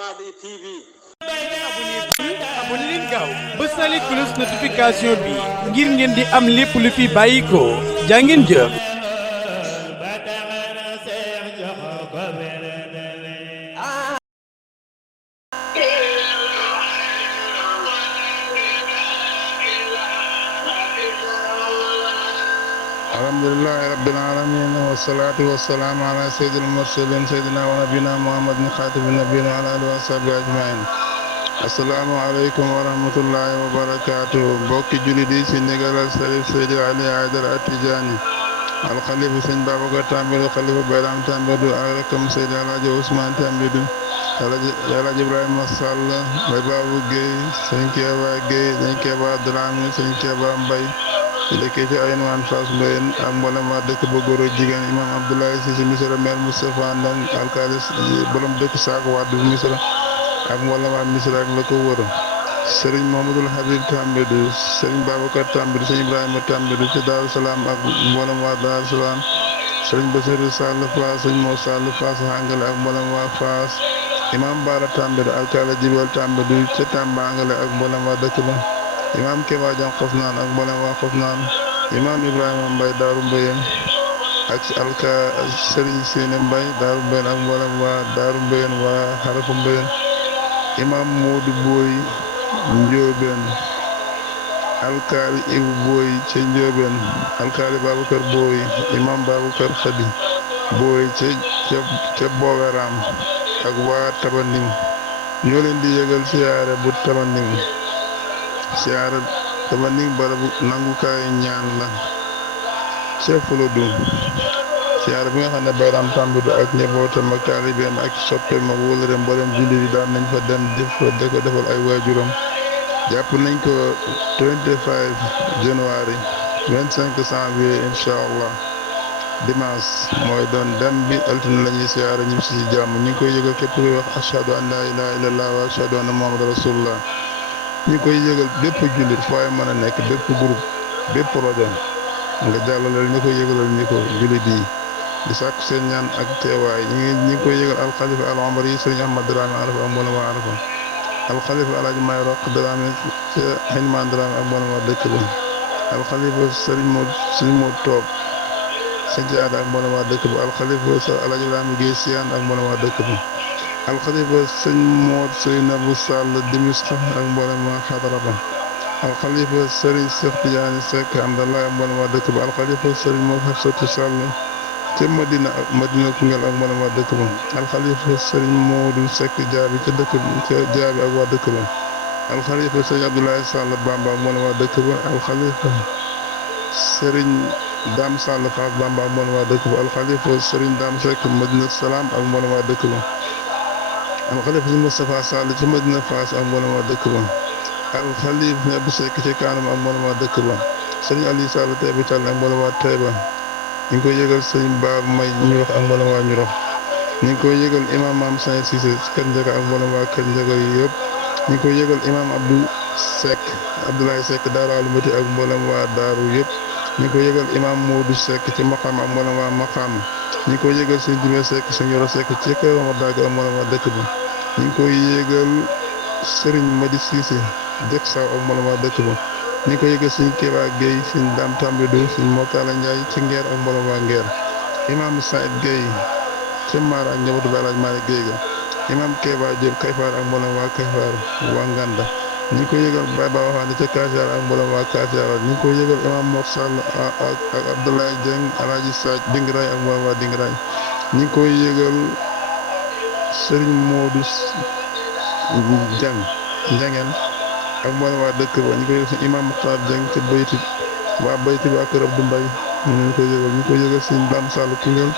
Madi TV. abonné leen gaaw bësale cloche notification bi ngir ngeen di am lépp lu fi bàyyi ko jaa ngeen jëf. alhamdulillahi rabbil alamin wassalatu wassalamu ala sayyidil mursalin sayyidina wa nabiyina muhammadin khatimin nabiyyin wa ala alihi wa sahbihi ajmain. Assalamu alaikum wa rahmatullahi wa barakatuh. Mbokki jullit yi ci ndigalal Sëriñ Seydi Ali Aydara At-Tijaani al xalifa Sëriñ Babacar Tambadou xalifa Bayram Tambadou ak rakam Seydi Alaaji Ousmane Tambadou Alaaji Ibrahima Sall Baye Babou Guèye Sëriñ Keba Guèye Sëriñ Keba Dramé Sëriñ Keba Mbaye dëkkee ci Aynoumane Fass Mbayeen ak mboolem waa dëkk ba góor ak jigéen imam Abdoulaye Cissé Misra maire Moustapha Ndong alkaali borom dëkk Saako Wade bu Misra ak mboolem waa Misra ak la ko wër Serigne Mamadou Habib Tambadou Serigne Babacar Tambadou Serigne Ibrahima Tambadou ci Daaru Salaam ak mboolem waa Daaru Salaam Serigne Bassirou Sall Fass Serigne Mor Sall Fass Angale ak mboolem waa Fass imam Bara Tambadou alkaali Jibel Tambadou ci Tamba Angale ak mboolem waa dëkk ba imam Keba Jam Xofnaan ak mboolem waa Xofnaan imam Ibrahima Mbaye Daaru Mbayeen ak alka Serigne Sine Mbaye Daaru Mbayeen ak mboolem waa Daaru Mbayeen waa Xarafu Mbayeen imam Modou Boy Njóobeen alkaali Ibu Boy ca Njóobeen alkaali Babacar Boy imam Babacar Khady Boy ca Bogaram ak waa Tabanding ñoo leen di yëgal siyaare bu Tabanding siyaare Tabanding barabu nangukaay ñaan la ca Fuladu siyaare bi nga xam ne Bayram Tambadou ak njabootam ak taalibeem ak soppeem ak wóllëreem mboolem jullit yi daan nañ fa dem di ko defal ay waajuram jàpp nañ ko 25 janvier 25 janvier incha allah dimanche mooy doon dem bi altine la ñuy siyaare ñu si jàmm ñu ngi koy yëgal képp kuy wax ashhadu an laa ilaaha illallah wa ashhadu anna muhammadan rasulullah ñu koy yëgal bépp jullit foo ay mën a nekk bépp groupe bépp rajo nga jàllaleel ñu koy yëgalal ñu ko jullit yi di sàkku seen ñaan ak teewaay ñu ngi koy yëgal alxalifa al omar yi sëriñ Ahmad Dramé Arafa ak mboolem waa Arafa alxalifa alaaji May Roq Dramé ci Xilmaan Dramé ak mboolem waa dëkk ba alxalifa sëriñ moo toog sëñ ci aada ak mboolem waa dëkk ba alxalifa alaaji Ibrahima Guèye Siyaan ak mboolem waa dëkk ba alxalifa sëñ Moot Seynabu Sall Dimisxa ak mboolem waa xadara ba alxalifa sëriñ Cheikh Tidiane Seck Amdallah ak mboolem waa dëkk ba alxalifa sëriñ Moot Hafsatu Sall ca Madina Koungheul ak mboolem waa dëkk ba alxalifa sëriñ Moodu Seck Jaabi ca Jaabi ak waa dëkk ba alxalifa sëriñ Abdoulaye Sall Bamba ak mboolem waa dëkk ba alxalifa sëriñ Dame Sall Fass Bamba ak mboolem waa dëkk ba alxalifa sëriñ Dame Seck Madina Salaam ak mboolem waa dëkk ba alxalifa sëriñ Moustapha Sall ci Madina Fass ak mboolem waa dëkk ba alxalifa Abdou Seck ci Kaanam ak mboolem waa dëkk ba sëriñ Aliou Sall Taïba Tall ak mboolem waa Taïba ñu ngi koy yëgal sëriñ Ba May ñu wax ak mboolem waa ñu rox ñu ngi koy yëgal imam Maam Saint Cissé ci Kër Ndiaga ak mboolem waa Kër Ndiaga yi yëpp ñu ngi koy yëgal imam Abdoulaye Seck Daaru Alimati ak mboolem waa Daaru yëpp ñu ngi koy yëgal imam Modou Seck ci Maqam ak mboolem waa Maqam ñu ngi koy yëgal sëriñ Jumé Seck sëriñ Yoro Seck ci Kër Omar Dag ak mboolem waa dëkk ba ñu ngi koy yëgal sëriñ Madi Cissé Jëk Saw ak mboolem waa dëkk ba ñu ko yëgal suñ Keba Guèye suñ Dame Tambadou suñ Mortala Ndiaye ci Ngeer ak mboolem waa Ngeer imam Saïd Guèye ci Mara ak njabootu Ba Alaaji Malick Guèye ga imam Keba Diop Kayfar ak mboolem waa Kayfar waa Nganda ñu ko yëgal Baye Ba Waxaane ca Kaasiar ak mboolem waa Kaasiar ñu ko yëgal imam Mor Sall ak Abdoulaye Dieng Alaaji Sadj Dingiraay ak mboolem waa Dingiraay ñu ko yëgal Serigne Modou Dieng Njengeen ak mboolem waa dëkk ba ñu koy yëgal si imam Muxtaar Dieng ci bayti bi ak kër Abdou Mbaye ñu koy yëgal si Dame Sall Koungheul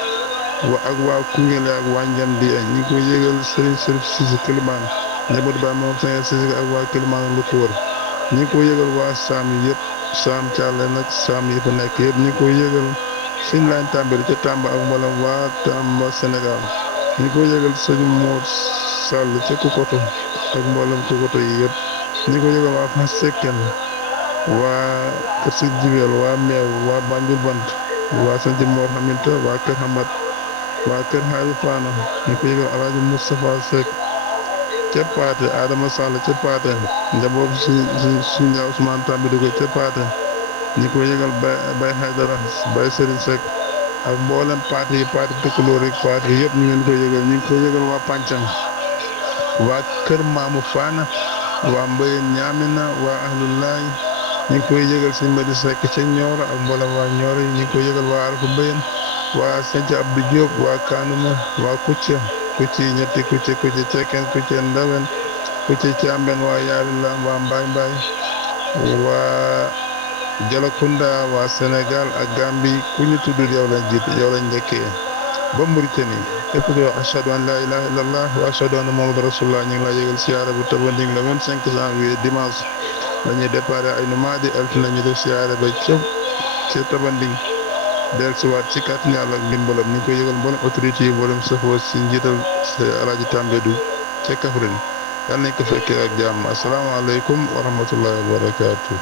ak waa Koungheul ak waa Njamdi ñu koy yëgal Serigne Serif Cissé Kilimane njabootu Baye moom Saint Cissé ak waa Kilimane lu ko wër ñu koy yëgal waa Saam yëpp Saam Thialé nag Saam yi fa nekk yëpp ñu koy yëgal sëñ Laay Tambadou ca Tamba ak mboolem waa Tamba Sénégal ñu koy yëgal sëñ Moot Sall ca Kokoto ak mboolem Kokoto yi yëpp ñu ko yëgal waa Fass Sekken waa Kër Sëñ Jibel waa Meew waa Banjul Bant waa Sanc Mor Aminta waa Kër Hamad waa Kër Xaali Faana ñu ko yëgal Alaaji Moustapha Seck ca Paate Adama Sall ca Paate njaboot si Ndiaye Ousmane Tambidou ko ca Paate ñi ko yëgal Baye Haydara Baye Serigne Seck ak mboolem Paate yi Paate Tukulóor yi Paate yëpp ñu ngi ko yëgal ñu ngi ko yëgal waa Pancang waa Kër Maamu Faana waa Mbayeen Ñaamina waa Ahlullaay ñu ngi koy yëgal sëñ Mbadi Seck ca Ñooro ak mboolem waa Ñooro yi ñu ngi koy yëgal waa Arafa Mbayeen waa Sanc Abdou Diop waa Kanuma waa Kucca ñetti Kucca Cekkeen Kucca Ndawen Kucca Càmben waa Yaari Lam waa Mbaay Mbaay waa Jalakunda waa Sénégal ak Gambie ku ñu tudd yow lañ jiit yow lañ njëkkee ba Mauritanie képp ko wax ashhadu an la ilaha illallah wa ashhadu anna muhammadan rasulullah ñu ngi laa yëgal siyaare bu Tabanding le 25 janvier dimanche la ñuy déparé ay numaadi altine ñu def siyaare ba ca Tabanding dellusiwaat ci kàttanu Yàlla ak ndimbalam ñu ngi koy yëgal mboolem autorité yi mboolem safoo si njiital Alaaji Tambédou ca Kaffrine yàlla nañ ko fekkee ak jàmm asalaamaaleykum wa rahmatullahi wa barakaatu.